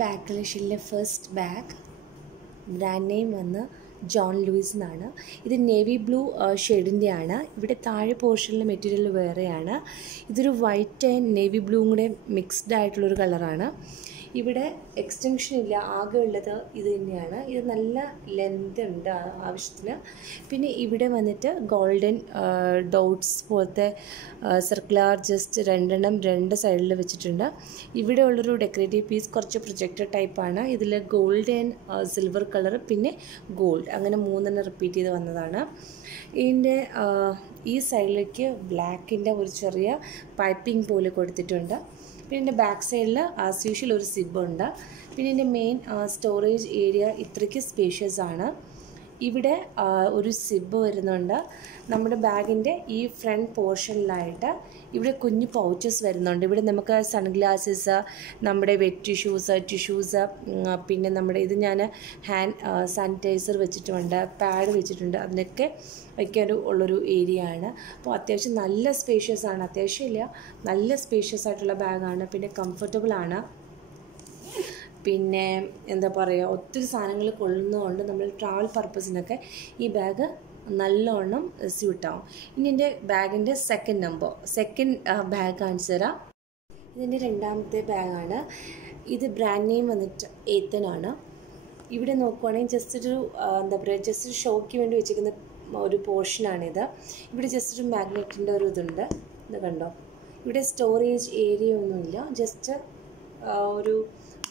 Bag കളക്ഷനിലെ first bag brand name വന്ന് John Lewis എന്നാണ്. ഇത് നേവി ബ്ലൂ ഷെയ്ഡിൻ്റെയാണ്. ഇവിടെ താഴെ പോർഷനിലെ മെറ്റീരിയൽ വേറെയാണ്. ഇതൊരു വൈറ്റ് ആൻഡ് നേവി ബ്ലൂവും കൂടെ മിക്സ്ഡ് ആയിട്ടുള്ളൊരു കളറാണ്. ഇവിടെ എക്സ്റ്റൻഷൻ ഇല്ല, ആകെ ഉള്ളത് ഇത് തന്നെയാണ്. ഇത് നല്ല ലെന്ത് ഉണ്ട് ആവശ്യത്തിന്. പിന്നെ ഇവിടെ വന്നിട്ട് ഗോൾഡൻ ഡോട്ട്സ് പോലത്തെ സർക്കുലർ ജസ്റ്റ് രണ്ടെണ്ണം രണ്ട് സൈഡിൽ വെച്ചിട്ടുണ്ട്. ഇവിടെ ഉള്ളൊരു ഡെക്കറേറ്റീവ് പീസ് കുറച്ച് പ്രൊജക്റ്റഡ് ടൈപ്പാണ്. ഇതിൽ ഗോൾഡ് ആൻഡ് സിൽവർ കളർ പിന്നെ ഗോൾഡ് അങ്ങനെ മൂന്നെണ്ണം റിപ്പീറ്റ് ചെയ്ത് വന്നതാണ്. ഇതിൻ്റെ ഈ സൈഡിലേക്ക് ബ്ലാക്കിൻ്റെ ഒരു ചെറിയ പൈപ്പിംഗ് പോലെ കൊടുത്തിട്ടുണ്ട്. പിന്നെ ഇതിൻ്റെ ബാക്ക് സൈഡിൽ ആസ് യൂഷ്വൽ ഒരു സിബുണ്ട്. പിന്നെ ഇതിൻ്റെ മെയിൻ സ്റ്റോറേജ് ഏരിയ ഇത്രയ്ക്ക് സ്പേഷ്യസ് ആണ്. ഇവിടെ ഒരു സിബ് വരുന്നുണ്ട്. നമ്മുടെ ബാഗിൻ്റെ ഈ ഫ്രണ്ട് പോർഷനിലായിട്ട് ഇവിടെ കുഞ്ഞു പൗച്ചസ് വരുന്നുണ്ട്. ഇവിടെ നമുക്ക് സൺഗ്ലാസസ്, നമ്മുടെ വെറ്റ് ടിഷ്യൂസ്, പിന്നെ നമ്മുടെ ഇത് ഞാൻ ഹാൻഡ് സാനിറ്റൈസർ വെച്ചിട്ടുണ്ട്, പാഡ് വെച്ചിട്ടുണ്ട്. അതിനൊക്കെ വയ്ക്കാൻ ഉള്ളൊരു ഏരിയ ആണ്. അപ്പോൾ അത്യാവശ്യം നല്ല സ്പേഷ്യസ് ആണ്. അത്യാവശ്യമില്ല, നല്ല സ്പേഷ്യസ് ആയിട്ടുള്ള ബാഗാണ്. പിന്നെ കംഫർട്ടബിൾ ആണ്. പിന്നെ എന്താ പറയുക, ഒത്തിരി സാധനങ്ങൾ കൊള്ളുന്നതുകൊണ്ട് നമ്മൾ ട്രാവൽ പർപ്പസിനൊക്കെ ഈ ബാഗ് നല്ലോണം സ്യൂട്ടാവും. ഇനി എൻ്റെ ബാഗിൻ്റെ സെക്കൻഡ് ബാഗ് കാണിച്ചു തരാം. ഇതിൻ്റെ രണ്ടാമത്തെ ബാഗാണ്. ഇത് ബ്രാൻഡ് നെയിം വന്നിട്ട് ഏത്തനാണ്. ഇവിടെ നോക്കുവാണെങ്കിൽ ജസ്റ്റ് ഒരു എന്താ പറയുക, ജസ്റ്റ് ഒരു ഷോയ്ക്ക് വേണ്ടി വെച്ചിരിക്കുന്ന ഒരു പോർഷനാണിത്. ഇവിടെ ജസ്റ്റ് ഒരു മാഗ്നറ്റിൻ്റെ ഒരു ഇതുണ്ട്, ഇത് കണ്ടോ. ഇവിടെ സ്റ്റോറേജ് ഏരിയ ഒന്നുമില്ല, ജസ്റ്റ് ഒരു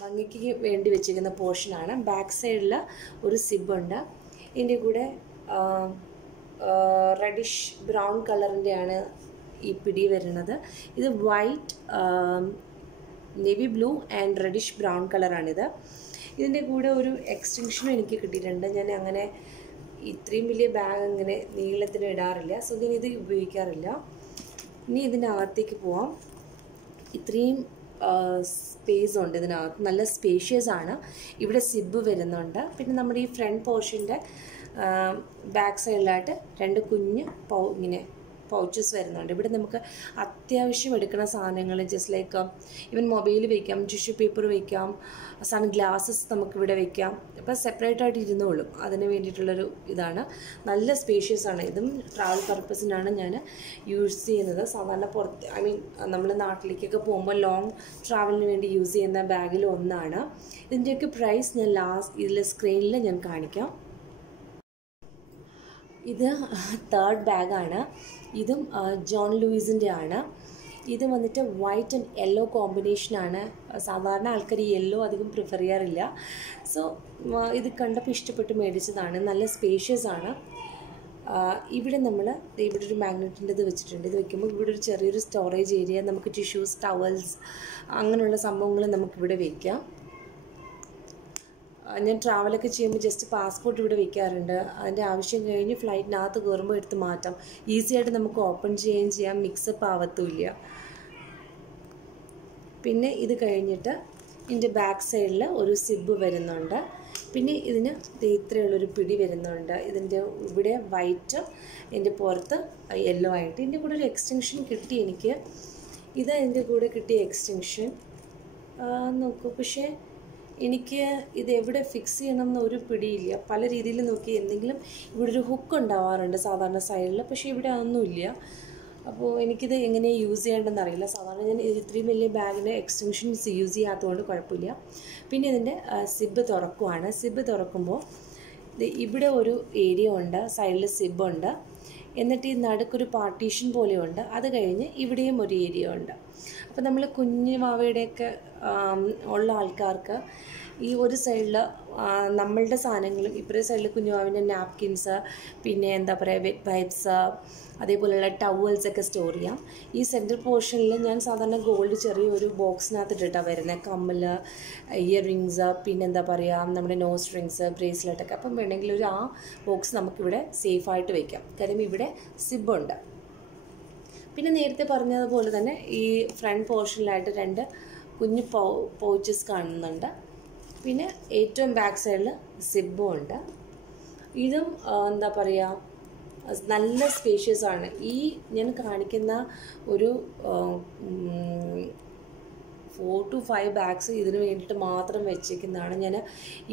ഭംഗിക്ക് വേണ്ടി വെച്ചിരിക്കുന്ന പോർഷനാണ്. ബാക്ക് സൈഡിൽ ഒരു സിബുണ്ട്. ഇതിൻ്റെ കൂടെ റെഡിഷ് ബ്രൗൺ കളറിൻ്റെയാണ് ഈ പിടി വരുന്നത്. ഇത് white, navy blue and reddish brown കളറാണിത്. ഇതിൻ്റെ കൂടെ ഒരു എക്സ്റ്റൻഷനും എനിക്ക് കിട്ടിയിട്ടുണ്ട്. ഞാൻ അങ്ങനെ ഇത്രയും വലിയ ബാഗ് അങ്ങനെ നീളത്തിന് ഇടാറില്ല, സോ ഞാൻ ഇത് ഉപയോഗിക്കാറില്ല. ഇനി ഇതിൻ്റെ അകത്തേക്ക് പോവാം. ഇത്രയും സ്പേസ് ഉണ്ട് ഇതിനകത്ത്, നല്ല സ്പേഷ്യസ് ആണ്. ഇവിടെ സിബ് വരുന്നുണ്ട്. പിന്നെ നമ്മുടെ ഈ ഫ്രണ്ട് പോർഷൻ്റെ ബാക്ക് സൈഡിലായിട്ട് രണ്ട് കുഞ്ഞ് ഇങ്ങനെ പൗച്ചസ് വരുന്നുണ്ട്. ഇവിടെ നമുക്ക് അത്യാവശ്യം എടുക്കുന്ന സാധനങ്ങൾ ജസ്റ്റ് ലൈക്ക് ഈവൻ മൊബൈൽ വയ്ക്കാം, ടിഷ്യൂ പേപ്പർ വയ്ക്കാം, സൺഗ്ലാസസ് നമുക്കിവിടെ വയ്ക്കാം. അപ്പോൾ സെപ്പറേറ്റ് ആയിട്ട് ഇരുന്നോളും. അതിന് വേണ്ടിയിട്ടുള്ളൊരു ഇതാണ്. നല്ല സ്പേഷ്യസ് ആണ്. ഇതും ട്രാവൽ പർപ്പസിനാണ് ഞാൻ യൂസ് ചെയ്യുന്നത്. സാധാരണ പുറത്ത് നമ്മൾ നാട്ടിലേക്കൊക്കെ പോകുമ്പോൾ ലോങ് ട്രാവലിന് വേണ്ടി യൂസ് ചെയ്യുന്ന ബാഗിൽ ഒന്നാണ്. ഇതിൻ്റെയൊക്കെ പ്രൈസ് ഞാൻ ഇതിൽ സ്ക്രീനിൽ ഞാൻ കാണിക്കാം. ഇത് തേർഡ് ബാഗാണ്. ഇതും ജോൺ ലൂയിസിൻ്റെ ആണ്. ഇത് വന്നിട്ട് വൈറ്റ് ആൻഡ് യെല്ലോ കോമ്പിനേഷനാണ്. സാധാരണ ആൾക്കാർ യെല്ലോ അധികം പ്രിഫർ ചെയ്യാറില്ല. സോ ഇത് കണ്ടപ്പോൾ ഇഷ്ടപ്പെട്ട് മേടിച്ചതാണ്. നല്ല സ്പേഷ്യസ് ആണ്. ഇവിടെ ഇവിടെ ഒരു മാഗ്നറ്റിൻ്റെ ഇത് വെച്ചിട്ടുണ്ട്. ഇത് വെക്കുമ്പോൾ ഇവിടെ ഒരു ചെറിയൊരു സ്റ്റോറേജ് ഏരിയ, നമുക്ക് ടിഷ്യൂസ്, ടവൽസ് അങ്ങനെയുള്ള സംഭവങ്ങൾ നമുക്കിവിടെ വയ്ക്കാം. ഞാൻ ട്രാവലൊക്കെ ചെയ്യുമ്പോൾ ജസ്റ്റ് പാസ്പോർട്ട് ഇവിടെ വയ്ക്കാറുണ്ട്. അതിൻ്റെ ആവശ്യം കഴിഞ്ഞ് ഫ്ലൈറ്റിനകത്ത് കയറുമ്പോൾ എടുത്ത് മാറ്റാം. ഈസി ആയിട്ട് നമുക്ക് ഓപ്പൺ ചെയ്യുകയും ചെയ്യാം, മിക്സപ്പ് ആവത്തുമില്ല. പിന്നെ ഇത് കഴിഞ്ഞിട്ട് ഇതിൻ്റെ ബാക്ക് സൈഡിൽ ഒരു സിബ് വരുന്നുണ്ട്. പിന്നെ ഇതിന് ഇത്രയുള്ളൊരു പിടി വരുന്നുണ്ട്. ഇതിൻ്റെ ഇവിടെ വൈറ്റ്, ഇതിൻ്റെ പുറത്ത് യെല്ലോ ആയിട്ട്. ഇതിൻ്റെ കൂടെ ഒരു എക്സ്റ്റൻഷൻ കിട്ടി എനിക്ക്. ഇത് ഇതിൻ്റെ കൂടെ കിട്ടിയ എക്സ്റ്റൻഷൻ നോക്കൂ. പക്ഷേ എനിക്ക് ഇത് എവിടെ ഫിക്സ് ചെയ്യണം എന്ന് ഒരു പിടിയില്ല. പല രീതിയിൽ നോക്കി എന്തെങ്കിലും ഇവിടെ ഒരു ഹുക്ക് ഉണ്ടാവാറുണ്ട് സാധാരണ സൈഡിൽ, പക്ഷേ ഇവിടെ അതൊന്നുമില്ല. അപ്പോൾ എനിക്കിത് എങ്ങനെ യൂസ് ചെയ്യേണ്ടതെന്ന് അറിയില്ല. സാധാരണ ഞാൻ ഇത്രയും വലിയ ബാഗിന് എക്സ്റ്റൻഷൻസ് യൂസ് ചെയ്യാത്തതുകൊണ്ട് കുഴപ്പമില്ല. പിന്നെ ഇതിൻ്റെ സിബ് തുറക്കുവാണ്. സിബ് തുറക്കുമ്പോൾ ഇവിടെ ഒരു ഏരിയ ഉണ്ട്, സൈഡിൽ സിബുണ്ട്. എന്നിട്ട് ഈ നടുക്കൊരു പാർട്ടീഷൻ പോലെയുണ്ട്. അത് കഴിഞ്ഞ് ഇവിടെയും ഒരു ഏരിയ ഉണ്ട്. അപ്പോൾ നമ്മൾ കുഞ്ഞു മാവയുടെയൊക്കെ ഉള്ള ആൾക്കാർക്ക് ഈ ഒരു സൈഡിൽ നമ്മളുടെ സാധനങ്ങളും ഇപ്പുറത്തെ സൈഡിൽ കുഞ്ഞുമാവിൻ്റെ നാപ്കിൻസ്, പിന്നെ എന്താ പറയുക വെറ്റ് വൈപ്സ്, അതേപോലെയുള്ള ടവൽസൊക്കെ സ്റ്റോർ ചെയ്യാം. ഈ സെൻറ്റർ പോർഷനിൽ ഞാൻ സാധാരണ ഗോൾഡ് ചെറിയൊരു ബോക്സിനകത്ത് ഇട്ടിട്ടാണ് വരുന്നത്. കമ്മൽ, ഇയർ റിങ്സ്, പിന്നെ എന്താ പറയുക നമ്മുടെ നോസ് റിങ്സ്, ബ്രേസ്ലെറ്റൊക്കെ. അപ്പം വേണമെങ്കിൽ ആ ബോക്സ് നമുക്കിവിടെ സേഫായിട്ട് വയ്ക്കാം. കാര്യം ഇവിടെ സിബുണ്ട്. പിന്നെ നേരത്തെ പറഞ്ഞതുപോലെ തന്നെ ഈ ഫ്രണ്ട് പോർഷനിലായിട്ട് രണ്ട് കുഞ്ഞു പൗച്ചസ് കാണുന്നുണ്ട്. പിന്നെ ഏറ്റവും ബാക്ക് സൈഡിൽ സിബും ഉണ്ട്. ഇതും എന്താ പറയുക, നല്ല സ്പേഷ്യസ് ആണ്. ഈ ഞാൻ കാണിക്കുന്ന ഒരു 4 to 5 ബാഗ്സ് ഇതിന് വേണ്ടിയിട്ട് മാത്രം വെച്ചേക്കുന്നതാണ്. ഞാൻ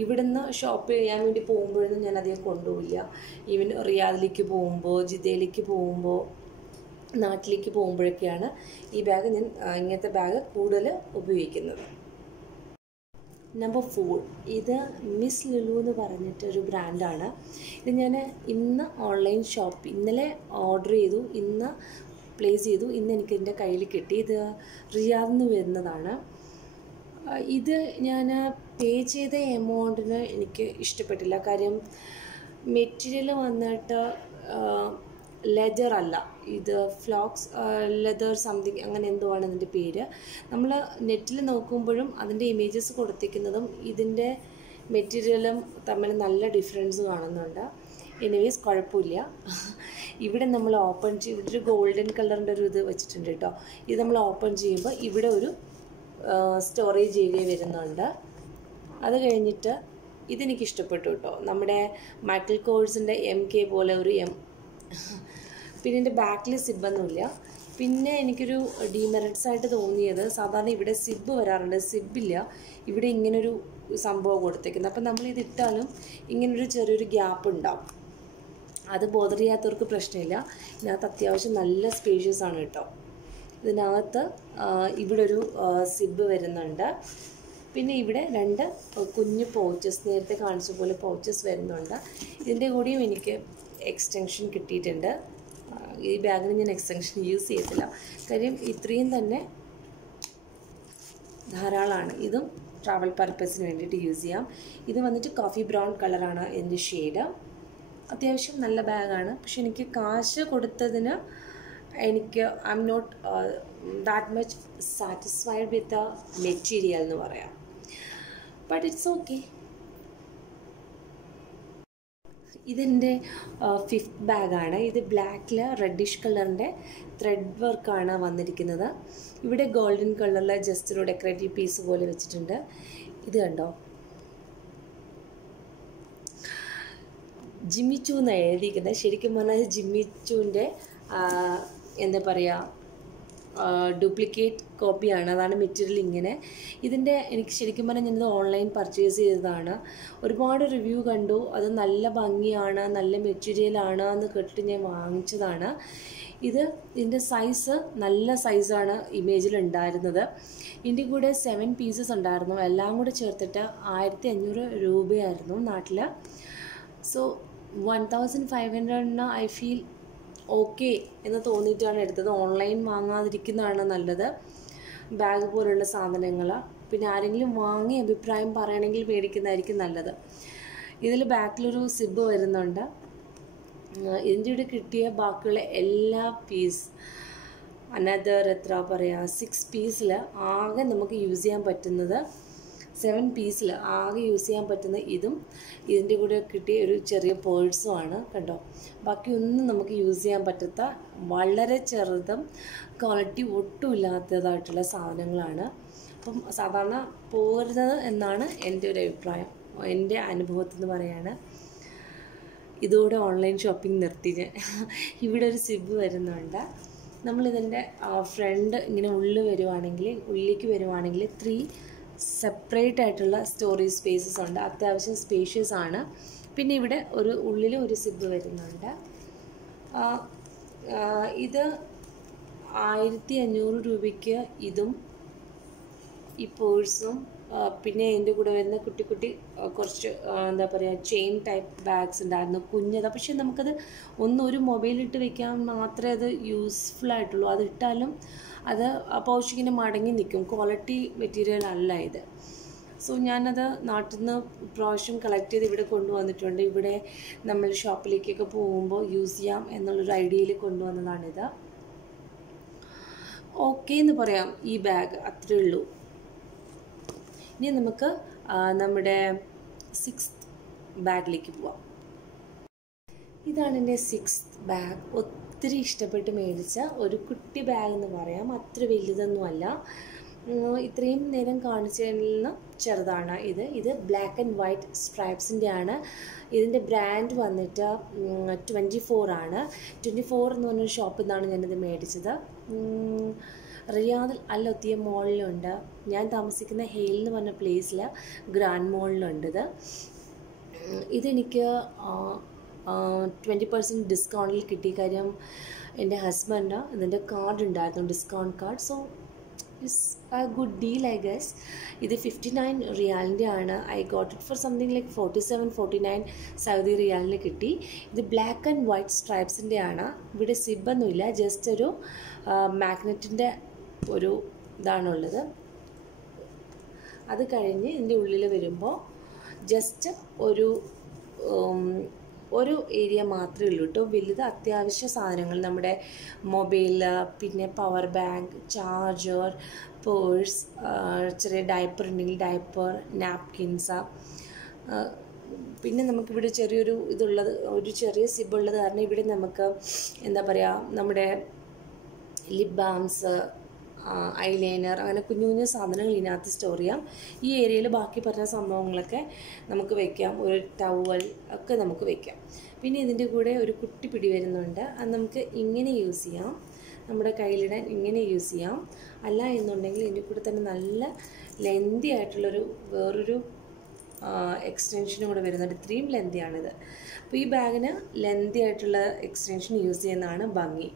ഇവിടുന്ന് ഷോപ്പ് ചെയ്യാൻ വേണ്ടി പോകുമ്പോഴൊന്നും ഞാൻ അധികം കൊണ്ടുപോവില്ല. ഈവൻ റിയാദിലേക്ക് പോകുമ്പോൾ, ജിദ്ദയിലേക്ക് പോകുമ്പോൾ, നാട്ടിലേക്ക് പോകുമ്പോഴൊക്കെയാണ് ഈ ബാഗ് ഞാൻ ഇങ്ങനത്തെ ബാഗ് കൂടുതൽ ഉപയോഗിക്കുന്നത്. നമ്പർ 4, ഇത് മിസ് ലുലു എന്ന് പറഞ്ഞിട്ടൊരു ബ്രാൻഡാണ്. ഇത് ഞാൻ ഇന്ന് ഓൺലൈൻ ഷോപ്പ് ഇന്നലെ ഓർഡർ ചെയ്തു, ഇന്ന് പ്ലേസ് ചെയ്തു, ഇന്ന് എനിക്ക് എൻ്റെ കയ്യിൽ കിട്ടി. ഇത് റിയാദിൽ നിന്ന് വരുന്നതാണ്. ഇത് ഞാൻ പേ ചെയ്ത എമൗണ്ടിന് എനിക്ക് ഇഷ്ടപ്പെട്ടില്ല. കാര്യം മെറ്റീരിയൽ വന്നിട്ട് ലെതർ അല്ല, ഇത് ഫ്ലോക്സ് ലെതർ സംതിങ് അങ്ങനെ എന്തോ ആണ് ഇതിൻ്റെ പേര്. നമ്മൾ നെറ്റിൽ നോക്കുമ്പോഴും അതിൻ്റെ ഇമേജസ് കൊടുത്തിരിക്കുന്നതും ഇതിൻ്റെ മെറ്റീരിയലും തമ്മിൽ നല്ല ഡിഫറൻസ് കാണുന്നുണ്ട്. എനിവേസ് കുഴപ്പമില്ല. ഇവിടെ നമ്മൾ ഓപ്പൺ ഇവിടെ ഒരു ഗോൾഡൻ കളറിൻ്റെ ഒരു ഇത് വെച്ചിട്ടുണ്ട് കേട്ടോ. ഇത് നമ്മൾ ഓപ്പൺ ചെയ്യുമ്പോൾ ഇവിടെ ഒരു സ്റ്റോറേജ് ഏരിയ വരുന്നുണ്ട്. അത് കഴിഞ്ഞിട്ട് ഇതെനിക്ക് ഇഷ്ടപ്പെട്ടു കേട്ടോ. നമ്മുടെ മൈക്കൽ കോഴ്സിൻ്റെ MK പോലെ ഒരു പിന്നെ എൻ്റെ ബാക്കിൽ സിബൊന്നുമില്ല. പിന്നെ എനിക്കൊരു ഡീമെറിറ്റ്സ് ആയിട്ട് തോന്നിയത്, സാധാരണ ഇവിടെ സിബ് വരാറുണ്ട്, സിബില്ല, ഇവിടെ ഇങ്ങനൊരു സംഭവം കൊടുത്തേക്കുന്നത്. അപ്പം നമ്മളിതിട്ടാലും ഇങ്ങനൊരു ചെറിയൊരു ഗ്യാപ്പ് ഉണ്ടാവും. അത് ബോദർ ചെയ്യാത്തവർക്ക് പ്രശ്നമില്ല. ഇതിനകത്ത് അത്യാവശ്യം നല്ല സ്പേഷ്യസ് ആണ് കേട്ടോ. ഇതിനകത്ത് ഇവിടെ ഒരു സിബ് വരുന്നുണ്ട്. പിന്നെ ഇവിടെ 2 കുഞ്ഞു പൗച്ചസ്, നേരത്തെ കാണിച്ച പോലെ പൗച്ചസ് വരുന്നുണ്ട്. ഇതിൻ്റെ കൂടിയും എനിക്ക് എക്സ്റ്റൻഷൻ കിട്ടിയിട്ടുണ്ട്. ഈ ബാഗിന് ഞാൻ എക്സ്റ്റൻഷൻ യൂസ് ചെയ്തില്ല, കാര്യം ഇത്രയും തന്നെ ധാരാളമാണ്. ഇതും ട്രാവൽ പർപ്പസിന് വേണ്ടിയിട്ട് യൂസ് ചെയ്യാം. ഇത് വന്നിട്ട് കോഫി ബ്രൗൺ കളറാണ് എൻ്റെ ഷെയ്ഡ്. അത്യാവശ്യം നല്ല ബാഗാണ്. പക്ഷെ എനിക്ക് കാശ് കൊടുത്തതിന് എനിക്ക് I am not that much satisfied with the material എന്ന് പറയാം. But it's okay. ഇതെൻ്റെ 5th ബാഗാണ്. ഇത് ബ്ലാക്കിൽ റെഡിഷ് കളറിൻ്റെ ത്രെഡ് വർക്കാണ് വന്നിരിക്കുന്നത്. ഇവിടെ ഗോൾഡൻ കളറിൽ ജസ്റ്റ് ഒരു ഡെക്കറേറ്റീവ് പീസ് പോലെ വെച്ചിട്ടുണ്ട്. ഇത് കണ്ടോ, ജിമ്മി ചൂ എന്നാണ് എഴുതിയിരിക്കുന്നത്. ശരിക്കും പറഞ്ഞാൽ ജിമ്മി-ചൂൻ്റെ എന്താ പറയുക, ഡ്യൂപ്ലിക്കേറ്റ് കോപ്പിയാണ്. അതാണ് മെറ്റീരിയൽ ഇങ്ങനെ. ഇതിൻ്റെ എനിക്ക് ശരിക്കും പറഞ്ഞാൽ ഞാനിത് ഓൺലൈൻ പർച്ചേസ് ചെയ്തതാണ്. ഒരുപാട് റിവ്യൂ കണ്ടു, അത് നല്ല ഭംഗിയാണ്, നല്ല മെറ്റീരിയലാണ് എന്ന് കേട്ടിട്ട് ഞാൻ വാങ്ങിച്ചതാണ്. ഇതിൻ്റെ സൈസ് നല്ല സൈസാണ് ഇമേജിൽ ഉണ്ടായിരുന്നത്. ഇതിൻ്റെ കൂടെ 7 പീസസ് ഉണ്ടായിരുന്നു. എല്ലാം കൂടെ ചേർത്തിട്ട് 1500 രൂപയായിരുന്നു നാട്ടിൽ. സോ 1500 ഐ ഫീൽ ഓക്കെ എന്ന് തോന്നിയിട്ടാണ് എടുത്തത്. ഓൺലൈൻ വാങ്ങാതിരിക്കുന്നതാണ് നല്ലത് ബാഗ് പോലുള്ള സാധനങ്ങൾ. പിന്നെ ആരെങ്കിലും വാങ്ങി അഭിപ്രായം പറയണമെങ്കിൽ മേടിക്കുന്നതായിരിക്കും നല്ലത്. ഇതിൽ ബാക്കിലൊരു സിബ് വരുന്നുണ്ട്. ഇതിൻ്റെ കൂടെ കിട്ടിയ ബാക്കിയുള്ള എല്ലാ പീസ് അനദർ എത്ര പറയുക 6 പീസിൽ ആകെ നമുക്ക് യൂസ് ചെയ്യാൻ പറ്റുന്നത് 7 പീസിൽ ആകെ യൂസ് ചെയ്യാൻ പറ്റുന്ന ഇതും ഇതിൻ്റെ കൂടെ കിട്ടിയ ഒരു ചെറിയ പേഴ്സുമാണ് കണ്ടോ. ബാക്കി ഒന്നും നമുക്ക് യൂസ് ചെയ്യാൻ പറ്റാത്ത വളരെ ചെറുതും ക്വാളിറ്റി ഒട്ടും ഇല്ലാത്തതായിട്ടുള്ള സാധനങ്ങളാണ്. അപ്പം സാധാരണ പോകരുത് എന്നാണ് എൻ്റെ ഒരു അഭിപ്രായം, എൻ്റെ അനുഭവത്തിൽ നിന്ന് പറയാണ്. ഇതോടെ ഓൺലൈൻ ഷോപ്പിംഗ് നിർത്തി ഞാൻ. ഇവിടെ ഒരു സിബ് വരുന്നുണ്ട്. നമ്മളിതിൻ്റെ ഫ്രണ്ട് ഇങ്ങനെ ഉള്ളിലേക്ക് വരുവാണെങ്കിൽ 3 സെപ്പറേറ്റ് ആയിട്ടുള്ള സ്റ്റോറേജ് സ്പേസസ് ഉണ്ട്. അത്യാവശ്യം സ്പേഷ്യസ് ആണ്. പിന്നെ ഇവിടെ ഉള്ളിൽ ഒരു സിബ് വരുന്നുണ്ട്. ഇത് 1500 രൂപയ്ക്ക് ഇതും ഈ പേഴ്സും പിന്നെ അതിൻ്റെ കൂടെ വരുന്ന കുട്ടി കുറച്ച് എന്താ പറയുക ചെയിൻ ടൈപ്പ് ബാഗ്സ് ഉണ്ടായിരുന്നു, കുഞ്ഞത്. പക്ഷേ നമുക്കത് ഒരു മൊബൈലിട്ട് വെക്കാൻ മാത്രമേ അത് യൂസ്ഫുൾ ആയിട്ടുള്ളൂ. അത് ഇട്ടാലും അത് പൗച്ചിങ്ങനെ മടങ്ങി നിൽക്കും. ക്വാളിറ്റി മെറ്റീരിയൽ അല്ല ഇത്. സോ ഞാനത് നാട്ടിൽ നിന്ന് പ്രാവശ്യം കളക്ട് ചെയ്ത് ഇവിടെ കൊണ്ടുവന്നിട്ടുണ്ട്. ഇവിടെ നമ്മൾ ഷോപ്പിലേക്കൊക്കെ പോകുമ്പോൾ യൂസ് ചെയ്യാം എന്നുള്ളൊരു ഐഡിയയിൽ കൊണ്ടുവന്നതാണിത്. ഓക്കെ എന്ന് പറയാം ഈ ബാഗ്, അത്രയേ ഉള്ളൂ. ഇനി നമുക്ക് നമ്മുടെ 6th ബാഗിലേക്ക് പോവാം. ഇതാണ് എൻ്റെ 6th ബാഗ്. ഒത്തിരി ഇഷ്ടപ്പെട്ട് മേടിച്ച ഒരു കുട്ടി ബാഗ് എന്ന് പറയാം. അത്ര വലുതൊന്നുമല്ല, ഇത്രയും നേരം കാണിച്ചതിൽ നിന്ന് ചെറുതാണ്. ഇത് ബ്ലാക്ക് ആൻഡ് വൈറ്റ് സ്ട്രൈപ്സിൻ്റെ ആണ്. ഇതിൻ്റെ ബ്രാൻഡ് വന്നിട്ട് 24 ആണ്. 24 എന്ന് പറഞ്ഞൊരു ഷോപ്പിൽ നിന്നാണ് ഞാനിത് മേടിച്ചത്. റിയാദിൽ അൽ ഒത്തിയ മോളിലുണ്ട്. ഞാൻ താമസിക്കുന്ന ഹെയിൽ എന്ന് പറഞ്ഞ പ്ലേസിൽ ഗ്രാൻഡ് മോളിലുണ്ട്. ഇതെനിക്ക് 20% ഡിസ്കൗണ്ടിൽ കിട്ടി. കാര്യം എൻ്റെ ഹസ്ബൻഡ് ഇതിൻ്റെ കാർഡ് ഉണ്ടായിരുന്നു, discount card. So it's a good deal I guess. ഇത് 59 റിയാലിൻ്റെ ആണ്. I got it for something like 47-49 Saudi റിയാലിന് കിട്ടി. ഇത് ബ്ലാക്ക് ആൻഡ് വൈറ്റ് സ്ട്രൈപ്സിൻ്റെ ആണ്. ഇവിടെ സിബൊന്നുമില്ല, ജസ്റ്റ് ഒരു മാഗ്നറ്റിൻ്റെ ഒരു ഇതാണുള്ളത്. അത് കഴിഞ്ഞ് ഇതിൻ്റെ ഉള്ളിൽ വരുമ്പോൾ ജസ്റ്റ് ഒരു ഏരിയ മാത്രമേ ഉള്ളൂ കേട്ടോ. വലുത് അത്യാവശ്യ സാധനങ്ങൾ, നമ്മുടെ മൊബൈൽ, പിന്നെ പവർ ബാങ്ക്, ചാർജർ, പേഴ്സ്, ചെറിയ ഡയപ്പർ ഉണ്ടെങ്കിൽ ഡയപ്പർ, നാപ്കിൻസ്. പിന്നെ നമുക്കിവിടെ ചെറിയൊരു ഇതുള്ളത്, ഒരു ചെറിയ സിബുള്ളത് കാരണം ഇവിടെ നമുക്ക് എന്താ പറയുക, നമ്മുടെ ലിപ് ബാംസ്, ഐലൈനർ, അങ്ങനെ കുഞ്ഞു കുഞ്ഞു സാധനങ്ങൾ ഇതിനകത്ത് സ്റ്റോർ ചെയ്യാം. ഈ ഏരിയയിൽ ബാക്കി പറഞ്ഞ സംഭവങ്ങളൊക്കെ നമുക്ക് വയ്ക്കാം. ഒരു ടവൽ ഒക്കെ നമുക്ക് വയ്ക്കാം. പിന്നെ ഇതിൻ്റെ കൂടെ ഒരു കുട്ടി പിടി വരുന്നുണ്ട്. അത് നമുക്ക് ഇങ്ങനെ യൂസ് ചെയ്യാം, നമ്മുടെ കയ്യിലിടാൻ ഇങ്ങനെ യൂസ് ചെയ്യാം. അല്ല എന്നുണ്ടെങ്കിൽ ഇതിൻ്റെ കൂടെ തന്നെ നല്ല ലെന്തി ആയിട്ടുള്ളൊരു വേറൊരു എക്സ്റ്റൻഷനും കൂടെ വരുന്നുണ്ട്. ഇത്രയും ലെന്തിയാണിത്. അപ്പോൾ ഈ ബാഗിന് ലെന്തി ആയിട്ടുള്ള എക്സ്റ്റൻഷൻ യൂസ് ചെയ്യുന്നതാണ് ഭംഗി.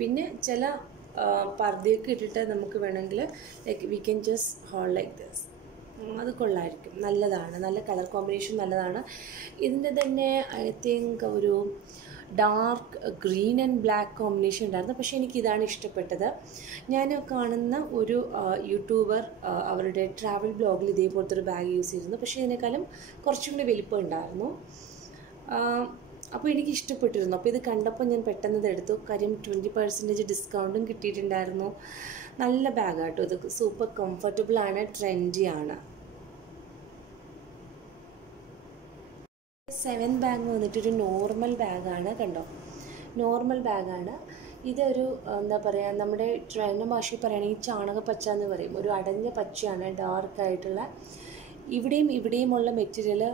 പിന്നെ ചില പർദ്ദയൊക്കെ ഇട്ടിട്ട് നമുക്ക് വേണമെങ്കിൽ like we can just hold like this. അത് കൊള്ളായിരിക്കും, നല്ലതാണ്, നല്ല കളർ കോമ്പിനേഷൻ നല്ലതാണ്. ഇതിൻ്റെ തന്നെ ഐ തിങ്ക് ഒരു dark green and black combination ഉണ്ടായിരുന്നു. പക്ഷേ എനിക്കിതാണ് ഇഷ്ടപ്പെട്ടത്. ഞാൻ കാണുന്ന ഒരു യൂട്യൂബർ അവരുടെ ട്രാവൽ ബ്ലോഗിൽ ഇതേപോലത്തെ ഒരു ബാഗ് യൂസ് ചെയ്തിരുന്നു. പക്ഷേ ഇതിനേക്കാളും കുറച്ചും കൂടി വലിപ്പം ഉണ്ടായിരുന്നു. അപ്പോൾ എനിക്ക് ഇഷ്ടപ്പെട്ടിരുന്നു. അപ്പോൾ ഇത് കണ്ടപ്പോൾ ഞാൻ പെട്ടെന്ന് ഇതെടുത്തു. കാര്യം 20% ഡിസ്കൗണ്ടും കിട്ടിയിട്ടുണ്ടായിരുന്നു. നല്ല ബാഗാട്ടോ ഇത്, സൂപ്പർ കംഫർട്ടബിളാണ്, ട്രെൻഡിയാണ്. 7 ബാഗ് വന്നിട്ടൊരു നോർമൽ ബാഗാണ്. കണ്ടോ, നോർമൽ ബാഗാണ്. ഇതൊരു എന്താ പറയുക, നമ്മുടെ ട്രെൻഡ് ഭാഷയിൽ പറയുകയാണെങ്കിൽ ചാണകപ്പച്ച എന്ന് പറയും. ഒരു അടഞ്ഞ പച്ചയാണ്, ഡാർക്കായിട്ടുള്ള. ഇവിടെയുമുള്ള മെറ്റീരിയൽ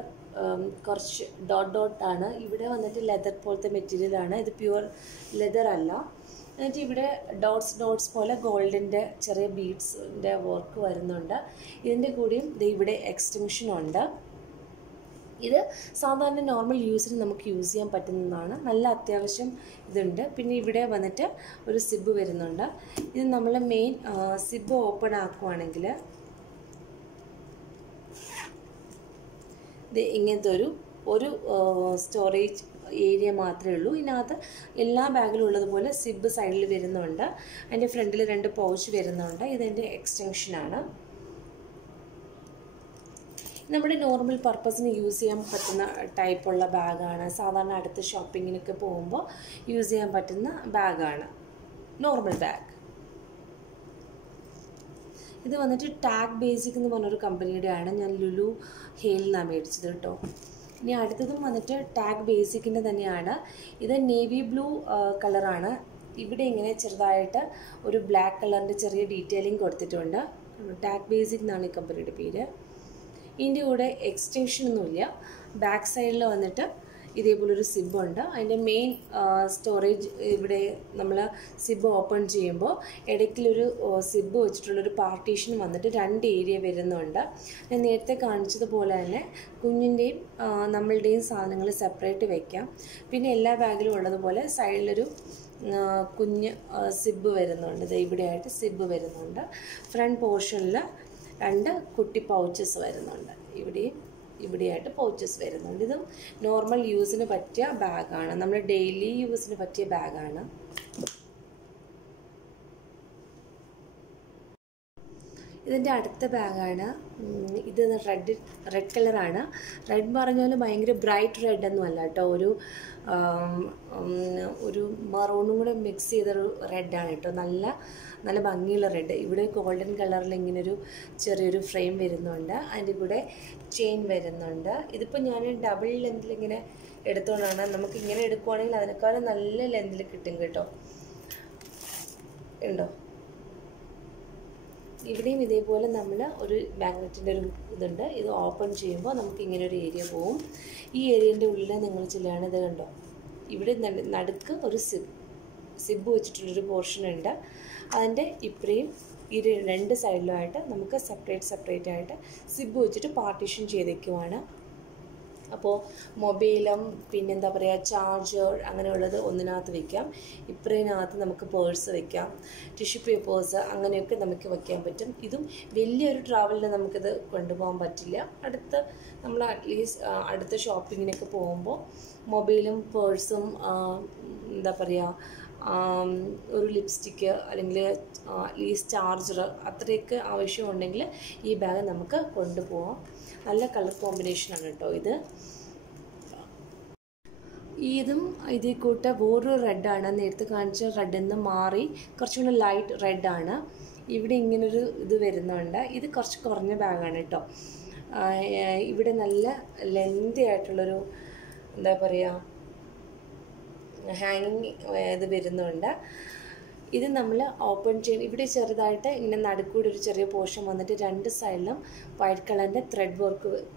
കുറച്ച് ഡോട്ടാണ്. ഇവിടെ വന്നിട്ട് ലെതർ പോലത്തെ മെറ്റീരിയലാണ്. ഇത് പ്യുവർ ലെതർ അല്ല. എന്നിട്ട് ഇവിടെ ഡോട്ട്സ് പോലെ ഗോൾഡിൻ്റെ ചെറിയ ബീഡ്സിൻ്റെ വർക്ക് വരുന്നുണ്ട്. ഇതിൻ്റെ കൂടെയും ഇവിടെ എക്സ്റ്റൻഷനുണ്ട്. ഇത് സാധാരണ നോർമൽ യൂസിന് നമുക്ക് യൂസ് ചെയ്യാൻ പറ്റുന്നതാണ്. നല്ല അത്യാവശ്യം ഇതുണ്ട്. പിന്നെ ഇവിടെ വന്നിട്ട് ഒരു സിബ് വരുന്നുണ്ട്. ഇത് നമ്മൾ മെയിൻ സിബ് ഓപ്പൺ ആക്കുവാണെങ്കിൽ ഇത് ഇങ്ങനത്തെ ഒരു സ്റ്റോറേജ് ഏരിയ മാത്രമേ ഉള്ളൂ. ഇതിനകത്ത് എല്ലാ ബാഗിലും ഉള്ളതുപോലെ സിബ് സൈഡിൽ വരുന്നുണ്ട്. അതിൻ്റെ ഫ്രണ്ടിൽ 2 പൗച്ച് വരുന്നുണ്ട്. ഇതെൻ്റെ എക്സ്റ്റൻഷനാണ്. നമ്മുടെ നോർമൽ പർപ്പസിന് യൂസ് ചെയ്യാൻ പറ്റുന്ന ടൈപ്പുള്ള ബാഗാണ്. സാധാരണ അടുത്ത ഷോപ്പിങ്ങിനൊക്കെ പോകുമ്പോൾ യൂസ് ചെയ്യാൻ പറ്റുന്ന ബാഗാണ്, നോർമൽ ബാഗ്. ഇത് വന്നിട്ട് ടാഗ് ബേസിക് എന്ന് പറഞ്ഞൊരു കമ്പനിയുടെയാണ്. ഞാൻ ലുലു ഹെയിൽ നിന്നാണ് മേടിച്ചത് കേട്ടോ. ഇനി അടുത്തതും വന്നിട്ട് ടാഗ് ബേസിക്കിൻ്റെ തന്നെയാണ്. ഇത് നേവി ബ്ലൂ കളറാണ്. ഇവിടെ ഇങ്ങനെ ചെറുതായിട്ട് ഒരു ബ്ലാക്ക് കളറിൻ്റെ ചെറിയ ഡീറ്റെയിലിംഗ് കൊടുത്തിട്ടുണ്ട്. ടാഗ് ബേസിക് എന്നാണ് ഈ കമ്പനിയുടെ പേര്. ഇതിൻ്റെ കൂടെ എക്സ്റ്റൻഷനൊന്നുമില്ല. ബാക്ക് സൈഡിൽ വന്നിട്ട് ഇതേപോലൊരു സിബുണ്ട്. അതിൻ്റെ മെയിൻ സ്റ്റോറേജ് ഇവിടെ നമ്മൾ സിബ് ഓപ്പൺ ചെയ്യുമ്പോൾ ഇടയ്ക്കിലൊരു സിബ് വെച്ചിട്ടുള്ളൊരു പാർട്ടീഷൻ വന്നിട്ട് 2 ഏരിയ വരുന്നുണ്ട്. ഞാൻ നേരത്തെ കാണിച്ചതുപോലെ തന്നെ കുഞ്ഞിൻ്റെയും നമ്മളുടെയും സാധനങ്ങൾ സെപ്പറേറ്റ് വയ്ക്കാം. പിന്നെ എല്ലാ ബാഗിലും ഉള്ളതുപോലെ സൈഡിലൊരു കുഞ്ഞ് സിബ് വരുന്നുണ്ട്. ഇവിടെയായിട്ട് സിബ് വരുന്നുണ്ട്. ഫ്രണ്ട് പോർഷനിൽ 2 കുട്ടി പൗച്ചസ് വരുന്നുണ്ട്. ഇവിടെയായിട്ട് പൗച്ചസ് വരുന്നുണ്ട്. ഇതും നോർമൽ യൂസിന് പറ്റിയ ബാഗാണ്, നമ്മൾ ഡെയിലി യൂസിന് പറ്റിയ ബാഗാണ്. ഇതിൻ്റെ അടുത്ത ബാഗാണ്. ഇത് റെഡ് കളറാണ്. റെഡ് പറഞ്ഞാൽ ഭയങ്കര ബ്രൈറ്റ് റെഡ് ഒന്നും അല്ല കേട്ടോ. ഒരു മറൂണും കൂടെ മിക്സ് ചെയ്തൊരു റെഡാണ് കേട്ടോ. നല്ല ഭംഗിയുള്ള റെഡ്. ഇവിടെ ഗോൾഡൻ കളറിൽ ഇങ്ങനൊരു ചെറിയൊരു ഫ്രെയിം വരുന്നുണ്ട്. അതിൻ്റെ കൂടെ ചെയിൻ വരുന്നുണ്ട്. ഇതിപ്പോൾ ഞാൻ ഡബിൾ ലെന്തിൽ ഇങ്ങനെ എടുത്തുകൊണ്ടാണ്. നമുക്ക് ഇങ്ങനെ എടുക്കുവാണെങ്കിൽ അതിനേക്കാളും നല്ല ലെന്തിൽ കിട്ടും കേട്ടോ. ഉണ്ടോ, ഇവിടെയും ഇതേപോലെ നമ്മൾ ഒരു മാഗ്നറ്റിൻ്റെ ഒരു ഇതുണ്ട്. ഇത് ഓപ്പൺ ചെയ്യുമ്പോൾ നമുക്ക് ഇങ്ങനെ ഒരു ഏരിയ പോവും. ഈ ഏരിയൻ്റെ ഉള്ളിൽ നിങ്ങൾ ചെല്ലുകയാണ്. ഇത് കണ്ടോ, ഇവിടെ നടുക്ക് ഒരു സിബ് വെച്ചിട്ടുള്ളൊരു പോർഷൻ ഉണ്ട്. അതിൻ്റെ ഇപ്പുറയും ഈ രണ്ട് സൈഡിലുമായിട്ട് നമുക്ക് സെപ്പറേറ്റ് ആയിട്ട് സിബ് വെച്ചിട്ട് പാർട്ടീഷൻ ചെയ്തേക്കുവാണ്. അപ്പോൾ മൊബൈലും പിന്നെന്താ പറയുക ചാർജർ അങ്ങനെയുള്ളത് ഒന്നിനകത്ത് വയ്ക്കാം. ഇപ്പുറത്തിനകത്ത് നമുക്ക് പേഴ്സ് വയ്ക്കാം, ടിഷ്യൂ പേപ്പേഴ്സ് അങ്ങനെയൊക്കെ നമുക്ക് വയ്ക്കാൻ പറ്റും. ഇതും വലിയൊരു ട്രാവലിന് നമുക്കിത് കൊണ്ടുപോകാൻ പറ്റില്ല. നമ്മൾ അറ്റ്ലീസ്റ്റ് അടുത്ത ഷോപ്പിങ്ങിനൊക്കെ പോകുമ്പോൾ മൊബൈലും പേഴ്സും എന്താ പറയുക ഒരു ലിപ്സ്റ്റിക്ക് അല്ലെങ്കിൽ അറ്റ്ലീസ്റ്റ് ചാർജർ അത്രയൊക്കെ ആവശ്യമുണ്ടെങ്കിൽ ഈ ബാഗ് നമുക്ക് കൊണ്ടുപോകാം. നല്ല കളർ കോമ്പിനേഷനാണ് കേട്ടോ ഇത്. ഇതും ഇതേ കൂട്ട് വേറൊരു റെഡാണ്, നേരത്തെ കാണിച്ച റെഡിൽ നിന്ന് മാറി കുറച്ചും കൂടി ലൈറ്റ് റെഡാണ്. ഇവിടെ ഇങ്ങനൊരു ഇത് വരുന്നുണ്ട്. ഇത് കുറച്ച് കുറഞ്ഞ ബാഗാണ് കേട്ടോ. ഇവിടെ നല്ല ലെന്തി ആയിട്ടുള്ളൊരു എന്താ പറയുക ഹാങ്ങിങ് ഇത് വരുന്നുണ്ട്. ഇത് നമ്മൾ ഓപ്പൺ ചെയ്യണം. ഇവിടെ ചെറുതായിട്ട് ഇങ്ങനെ നടുക്കൂടെ ഒരു ചെറിയ പോർഷൻ വന്നിട്ട് രണ്ട് സൈഡിലും വൈറ്റ് കളറിൻ്റെ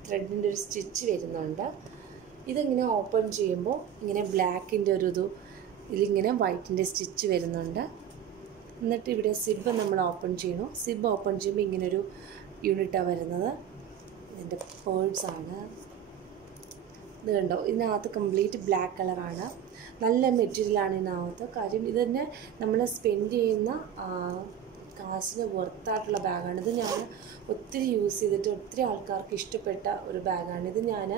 ത്രെഡിൻ്റെ ഒരു സ്റ്റിച്ച് വരുന്നുണ്ട്. ഇതിങ്ങനെ ഓപ്പൺ ചെയ്യുമ്പോൾ ഇങ്ങനെ ബ്ലാക്കിൻ്റെ ഇതിലിങ്ങനെ വൈറ്റിൻ്റെ സ്റ്റിച്ച് വരുന്നുണ്ട്. എന്നിട്ട് ഇവിടെ സിബ് നമ്മൾ ഓപ്പൺ ചെയ്യണം. സിബ് ഓപ്പൺ ചെയ്യുമ്പോൾ ഇങ്ങനൊരു യൂണിറ്റാണ് വരുന്നത്. ഇതിൻ്റെ പേഴ്സാണ് ഇത് കണ്ടോ. ഇതിനകത്ത് കംപ്ലീറ്റ് ബ്ലാക്ക് കളറാണ്. നല്ല മെറ്റീരിയലാണ് ഇതിനകത്ത്. കാര്യം ഇത് തന്നെ നമ്മൾ സ്പെൻഡ് ചെയ്യുന്ന കാശിന് വർത്തായിട്ടുള്ള ബാഗാണ്. ഇത് ഞാൻ ഒത്തിരി യൂസ് ചെയ്തിട്ട് ഒത്തിരി ആൾക്കാർക്ക് ഇഷ്ടപ്പെട്ട ഒരു ബാഗാണ്. ഇത് ഞാൻ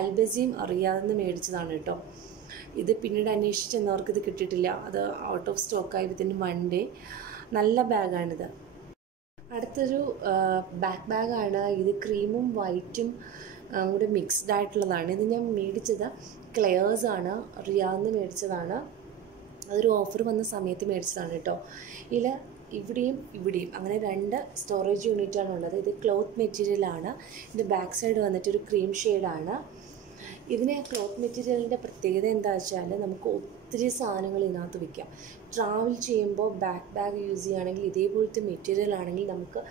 അൽബസീം അറിയാതെന്ന് മേടിച്ചതാണ് കേട്ടോ. ഇത് പിന്നീട് അന്വേഷിച്ചെന്നവർക്ക് ഇത് കിട്ടിയിട്ടില്ല. അത് ഔട്ട് ഓഫ് സ്റ്റോക്കായി വിത്തിൻ 1 ഡേ. നല്ല ബാഗാണിത്. അടുത്തൊരു ബാഗാണ്. ഇത് ക്രീമും വൈറ്റും കൂടെ മിക്സ്ഡ് ആയിട്ടുള്ളതാണ്. ഇത് ഞാൻ മേടിച്ചത് ക്ലെയേഴ്സാണ്, റിയാന്ന് മേടിച്ചതാണ്. അതൊരു ഓഫർ വന്ന സമയത്ത് മേടിച്ചതാണ് കേട്ടോ. ഇവിടെയും അങ്ങനെ 2 സ്റ്റോറേജ് യൂണിറ്റാണ് ഉള്ളത്. ഇത് ക്ലോത്ത് മെറ്റീരിയലാണ്. ഇതിൻ്റെ ബാക്ക് സൈഡ് വന്നിട്ടൊരു ക്രീം ഷെയ്ഡാണ്. ഇതിന് ക്ലോത്ത് മെറ്റീരിയലിൻ്റെ പ്രത്യേകത എന്താ വെച്ചാൽ നമുക്ക് ഒത്തിരി സാധനങ്ങൾ ഇതിനകത്ത് വയ്ക്കാം. ട്രാവൽ ചെയ്യുമ്പോൾ ബാഗ് യൂസ് ചെയ്യുകയാണെങ്കിൽ ഇതേപോലത്തെ മെറ്റീരിയൽ ആണെങ്കിൽ നമുക്ക്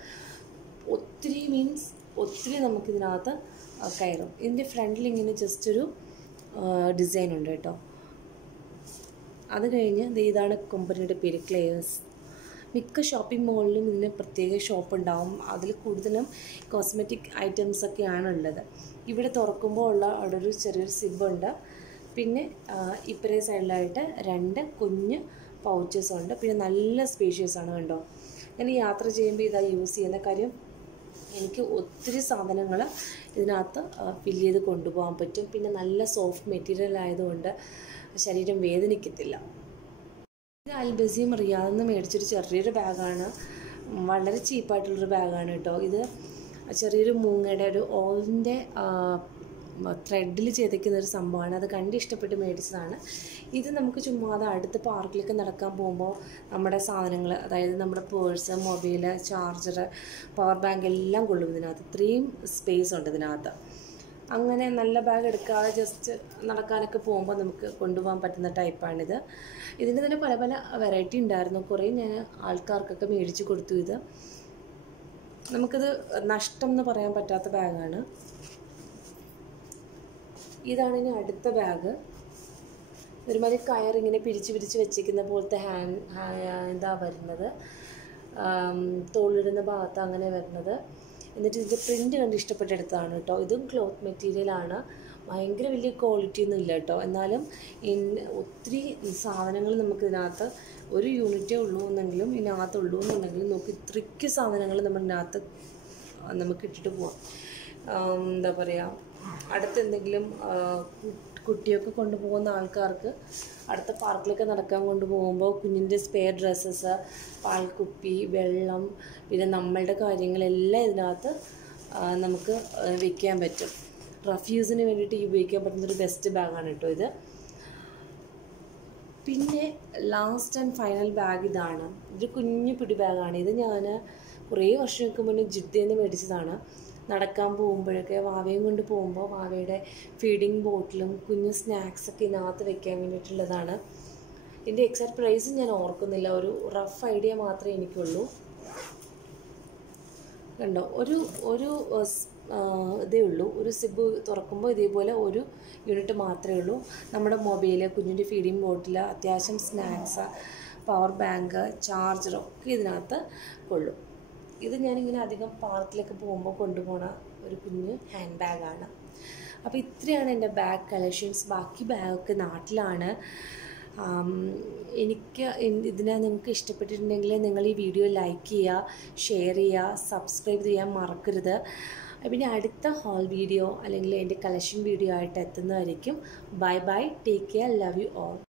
ഒത്തിരി നമുക്കിതിനകത്ത് കയറും. ഇതിൻ്റെ ഫ്രണ്ടിൽ ഇങ്ങനെ ജസ്റ്റ് ഒരു ഡിസൈൻ ഉണ്ട് കേട്ടോ. അത് കഴിഞ്ഞ് ഇതാണ് കമ്പനിയുടെ പേര്, ക്ലെയേഴ്സ്. മിക്ക ഷോപ്പിംഗ് മോളിലും ഇതിന് പ്രത്യേക ഷോപ്പ് ഉണ്ടാവും. അതിൽ കൂടുതലും കോസ്മെറ്റിക് ഐറ്റംസൊക്കെയാണ് ഉള്ളത്. ഇവിടെ തുറക്കുമ്പോൾ അവിടെ ഒരു ചെറിയൊരു സിബുണ്ട്. പിന്നെ ഇപ്പറേ സൈഡിലായിട്ട് 2 കുഞ്ഞ് പൗച്ചസ് ഉണ്ട്. പിന്നെ നല്ല സ്പേഷ്യസ് ആണ് കണ്ടോ. ഞാൻ യാത്ര ചെയ്യുമ്പോൾ ഇതാ യൂസ് ചെയ്യുന്ന. കാര്യം എനിക്ക് ഒത്തിരി സാധനങ്ങൾ ഇതിനകത്ത് ഫില്ല് ചെയ്ത് കൊണ്ടുപോകാൻ പറ്റും. പിന്നെ നല്ല സോഫ്റ്റ് മെറ്റീരിയൽ ആയതുകൊണ്ട് ശരീരം വേദനിക്കത്തില്ല. ഇത് അൽബസീം റിയാദെന്ന് മേടിച്ചൊരു ചെറിയൊരു ബാഗാണ്. വളരെ ചീപ്പായിട്ടുള്ളൊരു ബാഗാണ് കേട്ടോ. ഇത് ചെറിയൊരു മൂങ്ങയുടെ ഒരു ഓയിലിൻ്റെ ത്രെഡിൽ ചെയ്തേക്കുന്നൊരു സംഭവമാണ്. അത് കണ്ട് ഇഷ്ടപ്പെട്ട് മേടിച്ചതാണ്. ഇത് നമുക്ക് ചുമ്മാതെ അടുത്ത പാർക്കിലൊക്കെ നടക്കാൻ പോകുമ്പോൾ നമ്മുടെ സാധനങ്ങൾ, അതായത് നമ്മുടെ purse, mobile, charger, power bank എല്ലാം കൊള്ളും ഇതിനകത്ത്. ഇത്രയും സ്പേസ് ഉണ്ട് ഇതിനകത്ത്. അങ്ങനെ നല്ല ബാഗ് എടുക്കാതെ ജസ്റ്റ് നടക്കാനൊക്കെ പോകുമ്പോൾ നമുക്ക് കൊണ്ടുപോകാൻ പറ്റുന്ന ടൈപ്പാണിത്. ഇതിൻ്റെ തന്നെ പല വെറൈറ്റി ഉണ്ടായിരുന്നു. കുറേ ഞാൻ ആൾക്കാർക്കൊക്കെ മേടിച്ച് കൊടുത്തു. ഇത് നമുക്കിത് നഷ്ടം എന്ന് പറയാൻ പറ്റാത്ത ബാഗാണ്. ഇതാണ് ഇനി അടുത്ത ബാഗ്. ഒരുമാതിരി കയറിങ്ങനെ പിരിച്ച് വെച്ചിരിക്കുന്ന പോലത്തെ എന്താ വരുന്നത്, തോളിടുന്ന ഭാഗത്ത് അങ്ങനെ വരുന്നത്. എന്നിട്ട് ഇതിൻ്റെ പ്രിൻ്റ് കണ്ട് ഇഷ്ടപ്പെട്ടെടുത്തതാണ് കേട്ടോ. ഇതും ക്ലോത്ത് മെറ്റീരിയലാണ്. ഭയങ്കര വലിയ ക്വാളിറ്റി ഒന്നും ഇല്ല കേട്ടോ. എന്നാലും ഒത്തിരി സാധനങ്ങൾ നമുക്കിതിനകത്ത് ഒരു യൂണിറ്റേ ഉള്ളൂ എന്നെങ്കിലും ഇതിനകത്തുള്ളൂ എന്നുണ്ടെങ്കിലും നമുക്ക് ഇത്രയ്ക്ക് സാധനങ്ങൾ ഇതിനകത്ത് നമുക്ക് ഇട്ടിട്ട് പോവാം. എന്താ പറയുക, അടുത്തെന്തെങ്കിലും കുട്ടിയൊക്കെ കൊണ്ടുപോകുന്ന ആൾക്കാർക്ക് അടുത്ത പാർക്കിലൊക്കെ നടക്കാൻ കൊണ്ടുപോകുമ്പോൾ കുഞ്ഞിൻ്റെ സ്പെയർ ഡ്രസ്സസ്, പാൽക്കുപ്പി, വെള്ളം, പിന്നെ നമ്മളുടെ കാര്യങ്ങളെല്ലാം ഇതിനകത്ത് നമുക്ക് വയ്ക്കാൻ പറ്റും. റഫ് യൂസിന് വേണ്ടിയിട്ട് ഉപയോഗിക്കാൻ പറ്റുന്നൊരു ബെസ്റ്റ് ബാഗാണ് കേട്ടോ ഇത്. പിന്നെ ലാസ്റ്റ് ആൻഡ് ഫൈനൽ ബാഗ് ഇതാണ്. ഇതൊരു കുഞ്ഞു പിടി ബാഗാണ്. ഇത് ഞാൻ കുറേ വർഷങ്ങൾക്ക് മുന്നേ ജിദ്ദയിൽ നിന്ന് മേടിച്ചതാണ്. നടക്കാൻ പോകുമ്പോഴൊക്കെ വാവയും കൊണ്ട് പോകുമ്പോൾ വാവയുടെ ഫീഡിങ് ബോട്ടിലും കുഞ്ഞു സ്നാക്സൊക്കെ ഇതിനകത്ത് വെക്കാൻ വേണ്ടിയിട്ടുള്ളതാണ്. ഇതിൻ്റെ എക്സാക്ട് പ്രൈസ് ഞാൻ ഓർക്കുന്നില്ല. ഒരു റഫ് ഐഡിയ മാത്രമേ എനിക്കുള്ളൂ. കണ്ടോ, ഒരു ഇതേ ഉള്ളൂ. ഒരു സിബ് തുറക്കുമ്പോൾ ഇതേപോലെ ഒരു യൂണിറ്റ് മാത്രമേ ഉള്ളൂ. നമ്മുടെ മൊബൈൽ, കുഞ്ഞിൻ്റെ ഫീഡിങ് ബോട്ടിൽ, അത്യാവശ്യം സ്നാക്സ്, പവർ ബാങ്ക്, ചാർജർ ഒക്കെ ഇതിനകത്ത് കൊള്ളും. ഇത് ഞാനിങ്ങനെ അധികം പാർക്കിലൊക്കെ പോകുമ്പോൾ കൊണ്ടുപോകുന്ന ഒരു കുഞ്ഞ് ഹാൻഡ് ബാഗാണ്. അപ്പോൾ ഇത്രയാണ് എൻ്റെ ബാഗ് കളക്ഷൻസ്. ബാക്കി ബാഗൊക്കെ നാട്ടിലാണ്. എനിക്ക് ഇതിനെ നിങ്ങൾക്ക് ഇഷ്ടപ്പെട്ടിട്ടുണ്ടെങ്കിൽ നിങ്ങൾ ഈ വീഡിയോ ലൈക്ക് ചെയ്യുക, ഷെയർ ചെയ്യുക, സബ്സ്ക്രൈബ് ചെയ്യാൻ മറക്കരുത്. പിന്നെ അടുത്ത ഹോൾ വീഡിയോ അല്ലെങ്കിൽ എൻ്റെ കളക്ഷൻ വീഡിയോ ആയിട്ട് എത്തുന്നതായിരിക്കും. Bye bye, take care, love you all.